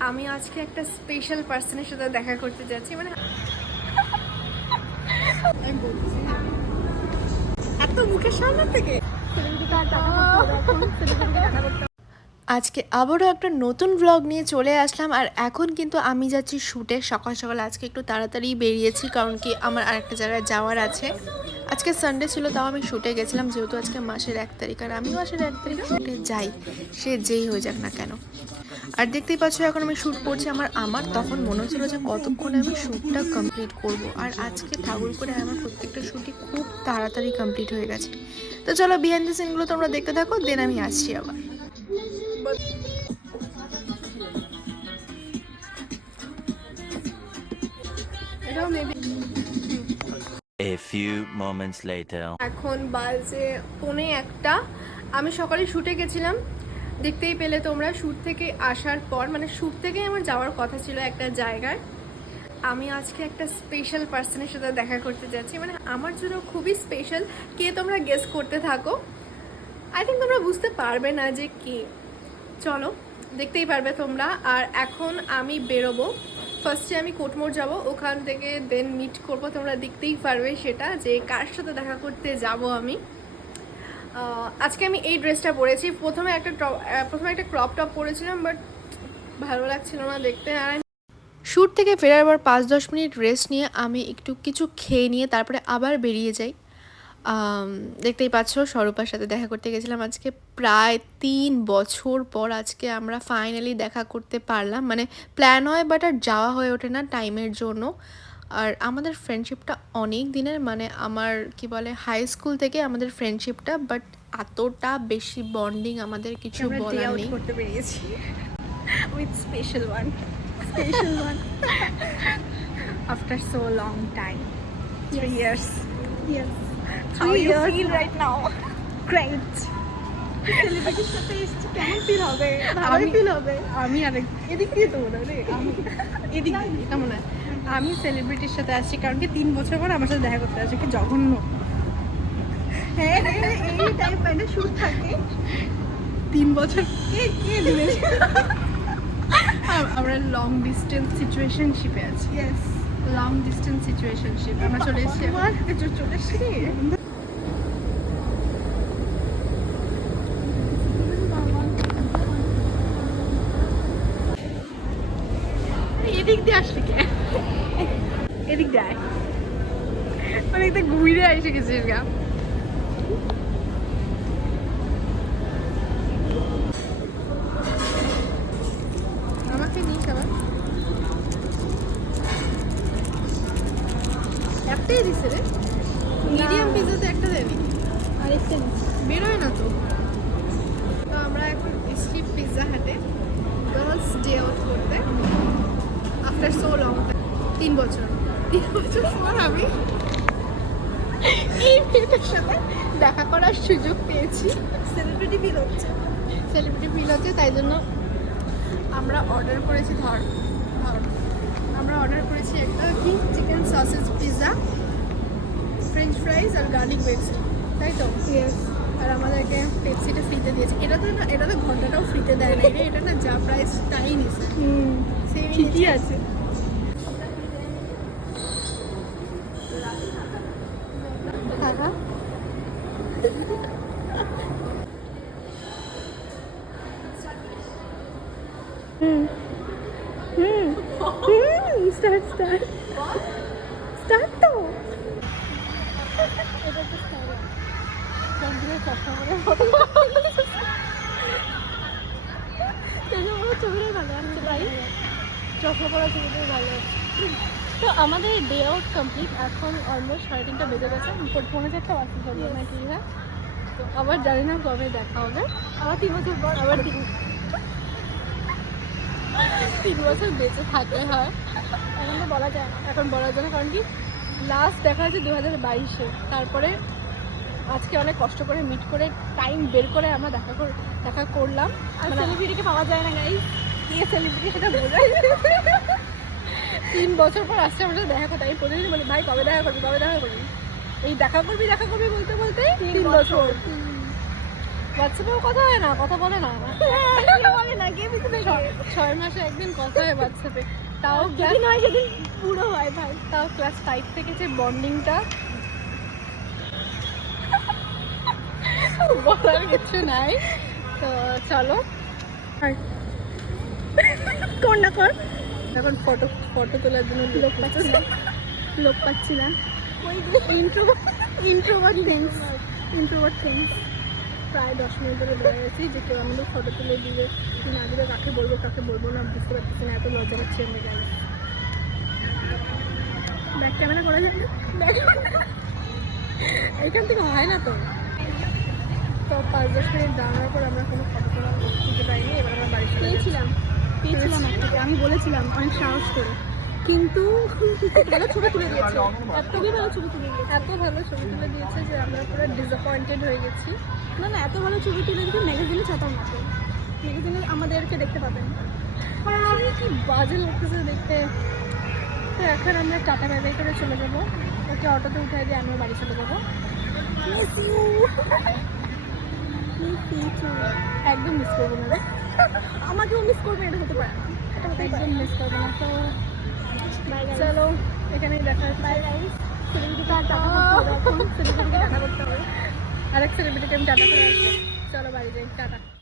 আমি আজকে একটা স্পেশাল পার্সনের সাথে দেখা করতে যাচ্ছি মানে বলছি। এত মুখের সামনে থেকে। আজকে আবারও একটা নতুন ব্লগ নিয়ে চলে আসলাম, আর এখন কিন্তু আমি যাচ্ছি শ্যুটে সকাল সকাল আজকে একটু তাড়াতাড়ি বেরিয়েছি, কারণ কি আমার আরেকটা জায়গায় যাওয়ার আছে। আজকে সানডে ছিল, তাও আমি শ্যুটে গেছিলাম, যেহেতু আজকে মাসের এক তারিখ, আর আমি মাসের এক তারিখ শ্যুটে যাই, সে যেই হয়ে যাক না কেন। আর দেখতেই পাচ্ছ, এখন আমি শ্যুট করছি আমার আমার তখন মনে হচ্ছিল যে কতক্ষণে আমি শ্যুটটা কমপ্লিট করব। আর আজকে ঠাকুর করে আমার প্রত্যেকটা শ্যুটই খুব তাড়াতাড়ি কমপ্লিট হয়ে গেছে। তো চলো বিহাইন্ড দ্য সিনগুলো তোমরা দেখতে থাকো দেন আমি আসছি আবার। A few moments later. এখন বাজে পৌনে একটা। আমি সকালে শুটে গেছিলাম। দেখতেই পেলে তোমরা শ্যুট থেকে আসার পর মানে শ্যুট থেকে আমার যাওয়ার কথা ছিল একটা জায়গায় আমি আজকে একটা স্পেশাল পার্সনের সাথে দেখা করতে যাচ্ছি। মানে আমার জন্য খুবই স্পেশাল কে তোমরা গেস করতে থাকো? আই থিঙ্ক তোমরা বুঝতে পারবে না যে কে। চলো, দেখতেই পারবে তোমরা। আর এখন আমি বেরোবো। ফার্স্টে আমি কোটমোড় যাব, ওখান থেকে দেন মিট করব। তোমরা দেখতেই পারবে সেটা যে কার সাথে দেখা করতে যাব আমি। আজকে আমি এই ড্রেসটা পরেছি। প্রথমে একটা প্রথমে একটা ক্রপ টপ পরেছিলাম বাট ভালো লাগছিল না দেখতে। আর শ্যুট থেকে ফেরার পর পাঁচ দশ মিনিট রেস্ট নিয়ে আমি একটু কিছু খেয়ে নিয়ে তারপরে আবার বেরিয়ে যাই। দেখতেই পাচ্ছ স্বরূপার সাথে দেখা করতে গেছিলাম আজকে। প্রায় তিন বছর পর আজকে আমরা ফাইনালি দেখা করতে পারলাম। মানে প্ল্যান হয় বাট আর যাওয়া হয়ে ওঠে না টাইমের জন্য। আর আমাদের ফ্রেন্ডশিপটা অনেক দিনের মানে আমার কি বলে হাই স্কুল থেকে আমাদের ফ্রেন্ডশিপটা বাট এতটা বেশি বন্ডিং আমাদের কিছু বলার নেই। করতে বেরিয়েছি with special one special one after so long time three years Yes. How you feel right now? Great. সেলিব্রিটির সাথে এসেছি কেমন ফিল হবে? ভালোই আমি- ফিল হবে? আমি আর এদিক দিয়ে তো হয় রে আমি এদিক দিয়ে এটা হয়। আমি সেলিব্রিটির সাথে আসছি কারণ কি তিন বছর পর আমার সাথে দেখা করতে আসছে কি জঘন্য। হ্যাঁ হ্যাঁ এই টাইপ একটা শুট থাকে। তিন বছর কে কে দিবে? আম- আমরা লং ডিস্টেন্স সিচুয়েশনশিপে আছি। ইয়েস লং ডিস্টেন্স সিচুয়েশনশিপ আমরা চলে এসেছি তোমার চলে এসেছি। এদিক দিয়ে আসলি কে? এদিক দিয়ে আয়। অনেক তো ঘুরে এসে গেছিস গা। আমাকে নিস আবার। একটাই দিছে রে। মিডিয়াম পিজাতে একটা দেয়নি। আরেকটা বেরোয় না তো। তো আমরা এখন এসছি পিৎজা হাটে গার্লস ডে আউট করতে আফটার সো লং তিন বছর। তিন বছর পর আমি এই মেয়েটার সাথে দেখা করার সুযোগ পেয়েছি। সেলিব্রিটি ফিল হচ্ছে। সেলিব্রিটি ফিল হচ্ছে তাই জন্য আমরা অর্ডার করেছি ধর ধর। আমরা অর্ডার করেছি একটা কি chicken sausage pizza french fries আর গার্লিক বেডস তাই তো? আর আমাদেরকে পেপসিটা ফ্রিতে দিয়েছে। এটা তো না এটা তো ঘন্টাটাও ফ্রিতে দেয় না এটা না যা প্রাইস তাই নিছে। ঠিকই আছে। Start start. স্টার্ট তো। ছবিটাই ভালো আসতে পারি চশমা পড়া ছবিটাই ভালো আসছে তো আমাদের ডে আউট কমপ্লিট এখন অলমোস্ট সাড়ে তিনটা বেজে গেছে। পৌনে চারটা বাকি করব নাকি হ্যাঁ তো আবার জানি না কবে দেখা হবে। আবার তিন বছর পর আবার তিন বছর বেঁচে থাকতে হয়। এখন তো বলা যায় না। এখন বলা যায় না কারণ কি লাস্ট দেখা হয়েছে দু হাজার বাইশে। তারপরে আজকে অনেক কষ্ট করে মিট করে টাইম বের করে আমরা দেখা কর দেখা করলাম। আর সেলিব্রিটিকে পাওয়া যায় না গাই কে সেলিব্রিটি সেটা বোঝা তিন বছর পর আসছে আমার সাথে দেখা করতে। আমি প্রতিদিন বলি ভাই কবে দেখা করবি কবে দেখা করবি? এই দেখা করবি দেখা করবি বলতে বলতে তিন বছর। হোয়াটসঅ্যাপেও কথা হয় না কথা বলে না বলে না কে পিছনে ছয় মাসে একদিন কথা হয় হোয়াটসঅ্যাপে তাও যেদিন হয় সেদিন পুরো হয় ভাই। তাও ক্লাস ফাইভ থেকে যে বন্ডিংটা বলার কিছু নাই। তো চলো। কোন না কর এখন ফটো ফটো তোলার জন্য লোক পাচ্ছি না। লোক পাচ্ছি না। Intro introvert things introvert things প্রায় দশ মিনিট ধরে বেড়ে গেছি যে কেউ আমাদের ফটো তুলে দিবে কি না দিবে কাকে বলব কাকে বলব না বুঝতে পারতেছি না এত লজ্জা পাচ্ছি আমরা কেন। ব্যাক ক্যামেরা করা যায় না এখান থেকে হয় না তো। তো পাঁচ দশ মিনিট দাঁড়ানোর পর আমরা কোনো ফটো তোলা খুঁজে পাইনি এবার আমরা বাড়ি পেয়েছিলাম পেয়েছিলাম আমি বলেছিলাম অনেক সাহস করে। কিন্তু ভালো ছবি তুলে দিয়েছে। এত খুবই ভালো ছবি তুলে দিয়েছে। এত ভালো ছবি তুলে দিয়েছে যে আমরা পুরো ডিসঅ্যাপয়েন্টেড হয়ে গেছি। না না, এত ভালো ছবি তুলে দিয়েছে ম্যাগাজিনে ছাপার মতো ম্যাগাজিনে আমাদেরকে দেখতে পাবেন। কি বাজে লাগতেছে দেখতে। তো এখন আমরা টাটা, বাই করে চলে যাব। ওকে অটোতে উঠে দিয়ে আমরা বাড়ি চলে যাব। একদম মিস করব না আমাকেও মিস করবে, এটা হতে পারে এটা হতে একদম মিস করব না, তো চলো এখানেই দেখা আরেক সেলিব্রিটিকে আমি টাটা করে আসব। চলো বাড়ি যাই টাটা।